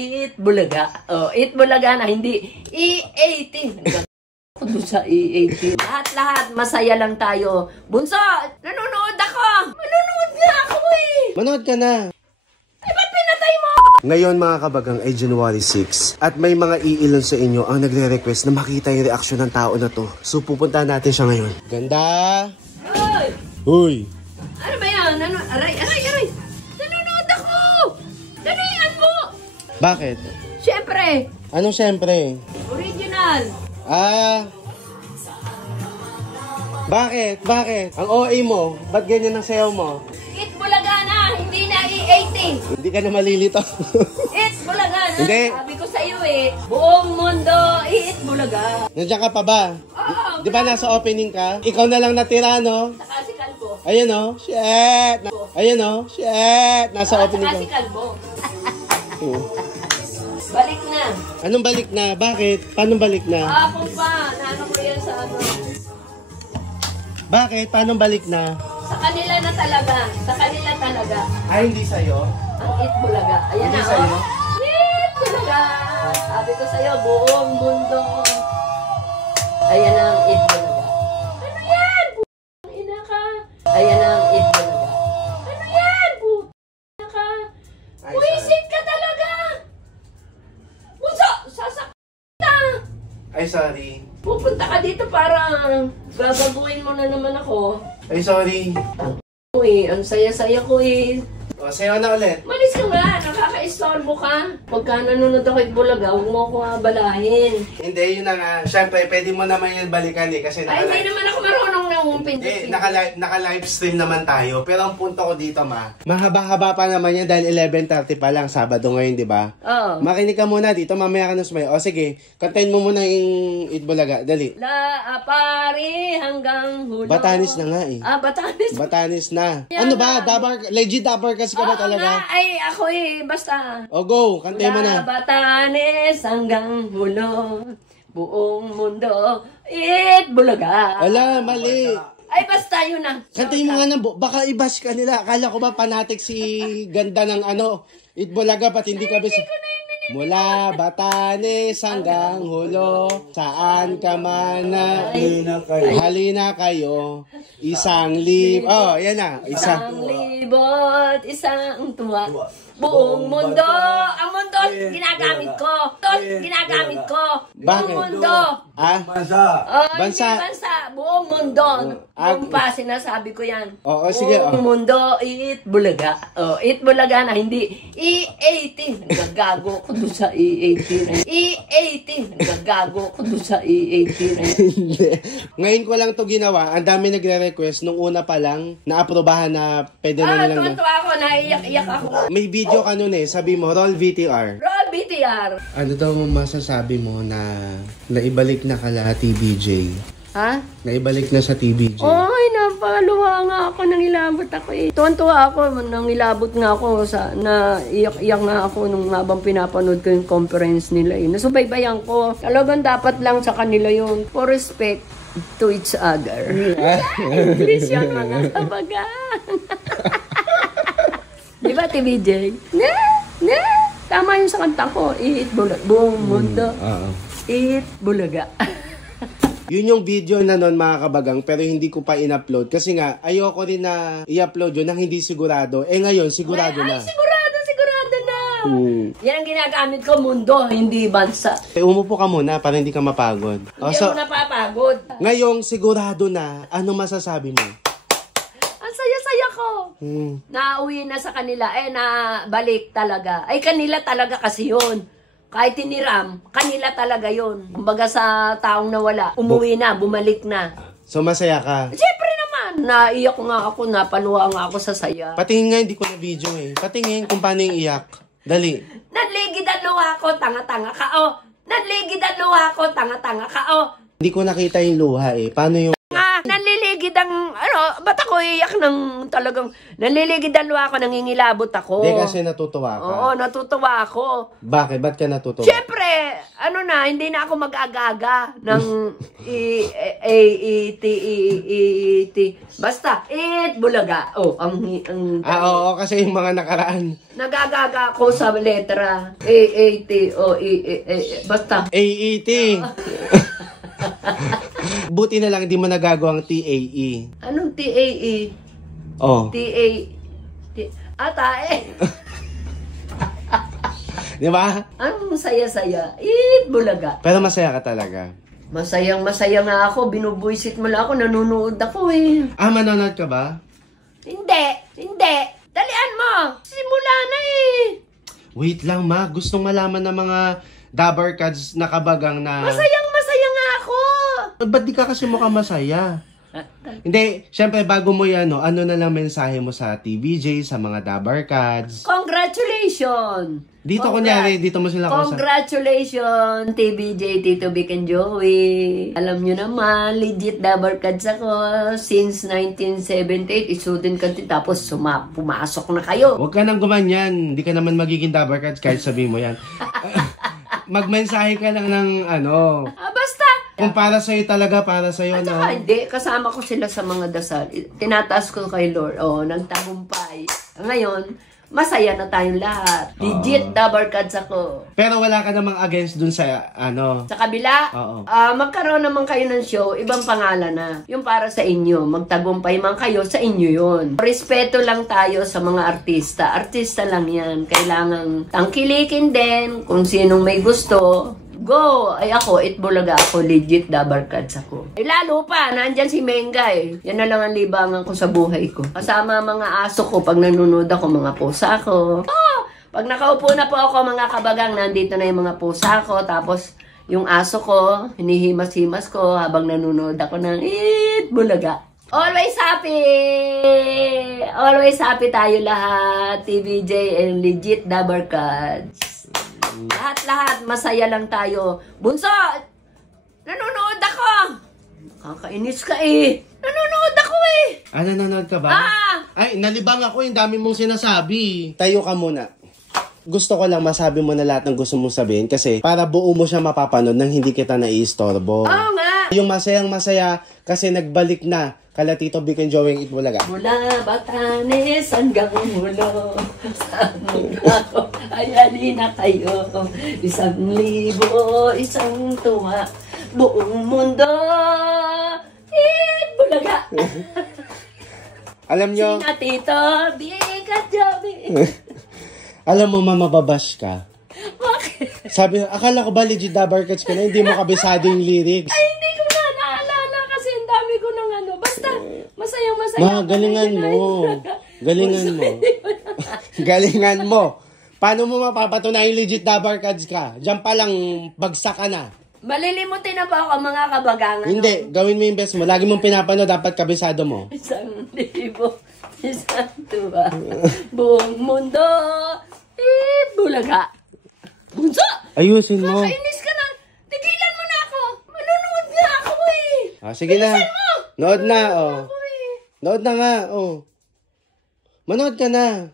Eat Bulaga. Oh, Eat Bulaga na hindi E18. Ako doon sa E18. Lahat-lahat, masaya lang tayo. Bunso, nanonood ako. Manonood nga ako eh. Manood ka na. Eh, ba't pinatay mo? Ngayon mga kabagang ay January 6 at may mga iilan sa inyo ang nagre-request na makita yung reaksyon ng tao na to. So pupunta natin siya ngayon. Ganda! Hoy! Uy! Ano ba yan? Aray! Nanonood ako! Dalian mo! Bakit? Siyempre! Anong siyempre? Original! Bakit? Ang OA mo? Ba't ganyan ang sayaw mo? Eat Bulaga na! Hindi na E18! Hindi ka na malilito. Eat Bulaga na! Hindi. Sabi ko sa iyo eh, buong mundo, Eat Bulaga! Nandiyan ka pa ba? Oo! Di ba nasa opening ka? Ikaw na lang natira, no? Nakasikal ko. Ayun, no? Shit! Ayun, no? Shit! Nasa opening ka. Nakasikal mo. Balik na. Anong balik na? Bakit? Paano balik na? Ako pa, naano ko yan sa ano. Bakit? Paano balik na? Sa kanila na talaga. Sa kanila talaga. Ay, hindi sa'yo? Ang Eat Bulaga. Ayan Hindi na, sa'yo? oh. Eat Bulaga. Sabi ko sa'yo, buong mundo. Ayan na ang Eat Bulaga. Ano yan? Putang ina ka. Ayan na ang Eat Bulaga. Ano yan? Putang ina ka. Buisit ka talaga. Bunso, sasakta. Ay, sorry. Pupunta ka dito para gagabuin mo na naman ako. Ay, sorry. Uy, ang saya-saya ko eh. O, sayo na ulit. Malis ka nga, nakaka-istorbo ka. Pagka nanonood ako at Bulaga, huwag mo akong abalahin. Hindi, yun na nga. Siyempre, pwede mo naman yan balikan eh. Kasi Ay, hindi naman ako marunong ng hindi, pindutin. naka-live stream naman tayo. Pero ang punto ko dito, ma, mahaba-haba pa naman yan dahil 11:30 pa lang, Sabado ngayon, di ba? Oo. Makinig ka muna dito, mamaya ka na sumayo. O sige, kantahin mo muna yung Eat Bulaga. Dali. Apari hanggang hulo. Batanis na nga eh. Batanis. Batanis na. Yan Ano ba? na. Legit dabar kasi ka ba Oo talaga? nga, ay ako eh, basta. O go, kantahin mo na. Batanis hanggang hulo. Buong mundo, Eat Bulaga. Ala, mali. Ay, basta yun na. Kantahin mo nga ng baka i-bash ka nila. Akala ko ba panatik si ganda ng ano, Eat Bulaga, pat hindi ka bis... Mula Batanes hanggang Hulo, saan ka man na... Halina kayo, isang Oh, yan na. Isang libot, isang tuwa. Buong mundo, ang mundo ginagamit ko. Ginagamit ko. Bakit? Buong mundo. Bansa. Bansa. Hindi bansa. Buong mundo. Buong pa, sinasabi ko yan. Oo, sige. Buong mundo, Eat Bulaga. Eat Bulaga na hindi E18. Nagagago ko doon sa E18. E18. Nagagago ko doon sa E18. Hindi. Ngayon ko lang to ginawa. Ang dami nagre-request. Nung una pa lang, naaprobahan na pwede na nilang... Tuwa ako, naiyak-iyak ako. May video ka nun eh. Sabi mo, roll VTR. Roll BTR. Ano daw masasabi mo na naibalik na kala TBJ? Ha? Naibalik na sa TBJ. Ay, napaluha nga ako, nangilabot ako eh. Tuwan-tuwa ako, nangilabot nga ako, iyak-iyak nga ako nung habang pinapanood ko yung conference nila eh. Nasubaybayan ko. Talagang dapat lang sa kanila yun. For respect to each other. Please yun mga kabagang. Di ba, TBJ? Tama yun sa kanta ko. Eat Bulaga. Buong mundo. Eat Bulaga. Yun yung video na nun mga kabagang pero hindi ko pa in-upload kasi nga ayoko rin na i-upload yun nang hindi sigurado. Eh ngayon sigurado na. Ay, sigurado na. Yan ang ginagamit ko, mundo, hindi bansa. Umupo ka muna para hindi ka mapagod. Hindi ako napapagod. Ngayong sigurado na, ano masasabi mo? Ang saya-saya ko. Nauwi na sa kanila. Nabalik talaga. Ay, kanila talaga kasi yun. Kahit tiniram, kanila talaga yun. Kumbaga sa taong nawala, umuwi na, bumalik na. So masaya ka? Siyempre naman. Naiyak nga ako, napaluha nga ako sa saya. Patingin nga, hindi ko na video eh. Patingin kung paano yung iyak. Dali. Nanligid ang luha ko, tanga-tanga ka, oh. Nanligid ang luha ko, tanga-tanga ka, oh. Hindi ko nakita yung luha eh. Paano yung... Nanliligid ang, ba't ako iyak ng talagang, nanliligid ang luha ko, nangingilabot ako. Hindi kasi natutuwa ka. Oo, natutuwa ako. Bakit? Ba't ka natutuwa? Siyempre, hindi na ako mag-agaga ng basta, bulaga. Oo, kasi yung mga nakaraan. Nagagaga ako sa letra. Basta. AET. Buti na lang hindi mo nagagawang TAE. Anong TAE? Oh. Tae. Di ba? Anong saya-saya? Bulaga. Pero masaya ka talaga. Masaya nga ako. Binubuisit mo lang ako. Nanonood ako eh. Manonood ka ba? Hindi. Dalian mo. Simula na eh. Wait lang, ma. Gustong malaman ng mga Dabar Cats na kabagang na... Masaya nga ako. Ba't di ka kasi mukhang masaya? Hindi, syempre bago mo yan, ano na lang mensahe mo sa TVJ, sa mga Dabar Cats? Congratulations! Dito kunyari, dito mo sila Congratulations, TVJ, Tito Vic and Joey. Alam nyo naman, legit Dabar Cats ako. Since 1978, student country, tapos pumasok na kayo. Huwag ka nang gumanyan. Hindi ka naman magiging Dabar Cats kahit sabihin mo yan. Magmensahe ka lang ng Basta! Kung para sa'yo talaga, para sa'yo, At saka, hindi. Kasama ko sila sa mga dasal. Tinataas ko kay Lord. Nagtagumpay. Ngayon, masaya na tayong lahat. Legit, Dabar Cats ako. Pero wala ka namang against dun sa, Sa kabila, Oo. magkaroon naman kayo ng show, ibang pangalan na. Yung para sa inyo. Magtagumpay man kayo, sa inyo yun. Respeto lang tayo sa mga artista. Artista lang yan. Kailangang tangkilikin din kung sinong may gusto. Go! Ako, Itbulaga ako, legit Dabar Cats ako. Lalo pa, nandyan si Menga eh. Yan na lang ang libangan ko sa buhay ko. Kasama mga aso ko, pag nanonood ako, mga pusa ko. Pag nakaupo na po ako, mga kabagang, nandito na yung mga pusa ko. Tapos, yung aso ko, hinihimas-himas ko habang nanonood ako ng Itbulaga. Always happy! Always happy tayo lahat, TVJ and legit Dabar Cats. Lahat-lahat, masaya lang tayo. Bunso! Nanonood ako! Kakainis ka eh. Nanonood ako eh. Nanonood ka ba? Ay, nalibang ako. Yung dami mong sinasabi. Tayo ka muna. Gusto ko lang masabi mo na lahat ng gusto mong sabihin kasi para buo mo siya mapapanood nang hindi kita naiistorbo. Oo nga. Yung masayang masaya kasi nagbalik na kala Tito Vic and Joey ang Itbulaga. Mula Batanes hanggang Mulo, saan ako ay halina kayo. 1,000, isang tuwa, buong mundo, Itbulaga. Alam nyo, Sina Tito Vic at Joey. alam mo mamababash ka. Bakit? Sabi, akala ko ba legit Dabar Cats ka na, hindi mo kabisado yung lyrics. Ay, hindi ko na naalala kasi ang dami ko ng Basta, masayang-masaya. Galingan mo. Galingan mo. Galingan mo. Paano mo mapapatunayan legit Dabar Cats ka? Diyan pa lang, bagsak ka na. Malilimutin na ba ako mga kabagangan? Hindi, gawin mo yung best mo. Lagi mong pinapanood, dapat kabisado mo. 1,000, isang tuwa, buong mundo, Itbulaga. Bunso! Ayusin mo. Kakainis ka na. Tigilan mo na ako. Manunood nga ako eh. Sige na. Bilisan mo! Nood na, Ako eh. Nood na nga, Manood ka na.